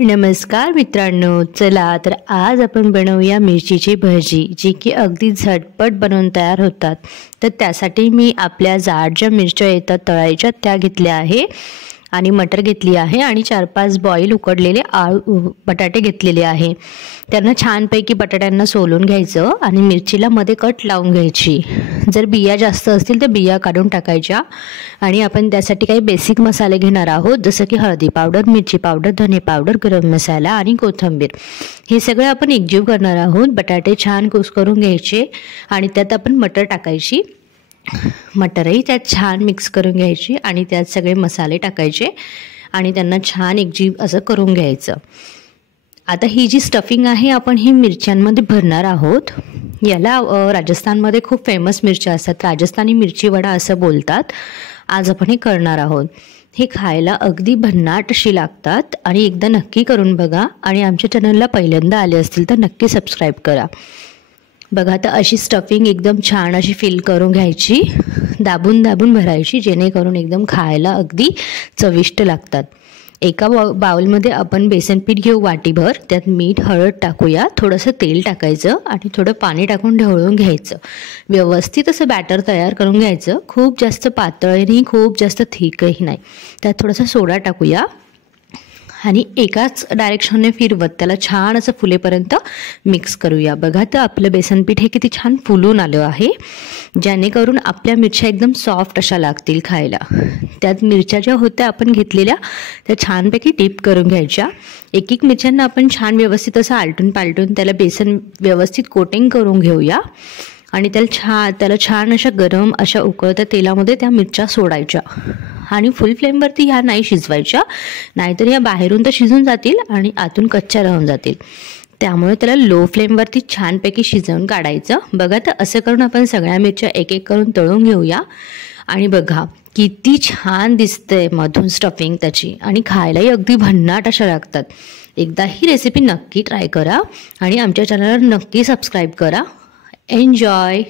नमस्कार मित्रांनो, चला तर आज आपण बनवूया मिरचीची भजी, जी की अगदी झटपट बनवून तयार होतात। तर त्यासाठी मी आपल्या जाड ज्या मिरच्या येतात तळायच्या त्या घेतल्या आहे आणि मटर घेतली आहे आणि 4-5 बॉईल उकडलेले बटाटे घेतलेले आहे। त्यांना छानपैकी बटाट्यांना सोलून घ्यायचं आणि मिरचीला मध्ये कट लावून घ्यायची। जर बिया जास्त असतील तर बिया काढून टाकायच्या आणि आपण त्यासाठी काही बेसिक मसाले घेणार आहोत, जसं की हळदी पावडर, मिरची पावडर, धने पावडर, गरम मसाला आणि कोथिंबीर। हे सगळं आपण एकजीव करणार आहोत। बटाटे छान कुस्करून घ्यायचे आणि त्यात आपण मटर टाकायची। मटरही त्यात छान मिक्स करून घ्यायची आणि त्यात सगळे मसाले टाकायचे आणि त्यांना छान एकजीव असं करून घ्यायचं। आता ही जी स्टफिंग आहे आपण ही मिरच्यांमध्ये भरणार आहोत। याला राजस्थानमध्ये खूप फेमस मिरच्या असतात, राजस्थानी मिरची वडा असं बोलतात। आज आपण हे करणार आहोत। हे खायला अगदी भन्नाट अशी लागतात आणि एकदा नक्की करून बघा आणि आमच्या चॅनलला पहिल्यांदा आले असतील तर नक्की सबस्क्राईब करा। बघा तर अशी स्टफिंग एकदम छान अशी फिल करून घ्यायची, दाबून दाबून भरायची, जेणेकरून एकदम खायला अगदी चविष्ट लागतात। एका बाउलमध्ये आपण बेसन पीठ घेऊ वाटीभर, त्यात मीठ हळद टाकूया, थोडंसं तेल टाकायचं आणि थोडं पाणी टाकून ढवळून घ्यायचं। व्यवस्थित असं बॅटर तयार करून घ्यायचं। खूप जास्त पातळही नाही, खूप जास्त थिकही नाही। त्यात थोडासा सोडा टाकूया आणि एकाच डायरेक्शनने फिरवत त्याला छान असं फुलेपर्यंत मिक्स करूया। बघा तर आपलं बेसन पीठ हे किती छान फुलून आलं आहे, जेणेकरून आपल्या मिरच्या एकदम सॉफ्ट अशा लागतील खायला। त्यात मिरच्या ज्या होत्या आपण घेतलेल्या त्या छानपैकी डीप करून घ्यायच्या। एक एक मिरच्यांना आपण छान व्यवस्थित असं आलटून पालटून त्याला बेसन व्यवस्थित कोटिंग करून घेऊया आणि त्याला छान अशा गरम अशा उकळत्या तेलामध्ये त्या मिरच्या सोडायच्या आणि फुल फ्लेमवरती ह्या नाही शिजवायच्या, नाहीतर ह्या बाहेरून तर शिजून जातील आणि आतून कच्च्या राहून जातील। त्यामुळे त्याला लो फ्लेमवरती छानपैकी शिजवून काढायचं। बघा तर असं करून आपण सगळ्या मिरच्या एक एक करून तळून घेऊया आणि बघा किती छान दिसतंय मधून स्टफिंग त्याची आणि खायलाही अगदी भन्नाट अशा लागतात। एकदा ही रेसिपी नक्की ट्राय करा आणि आमच्या चॅनलला नक्की सबस्क्राईब करा। एन्जॉय।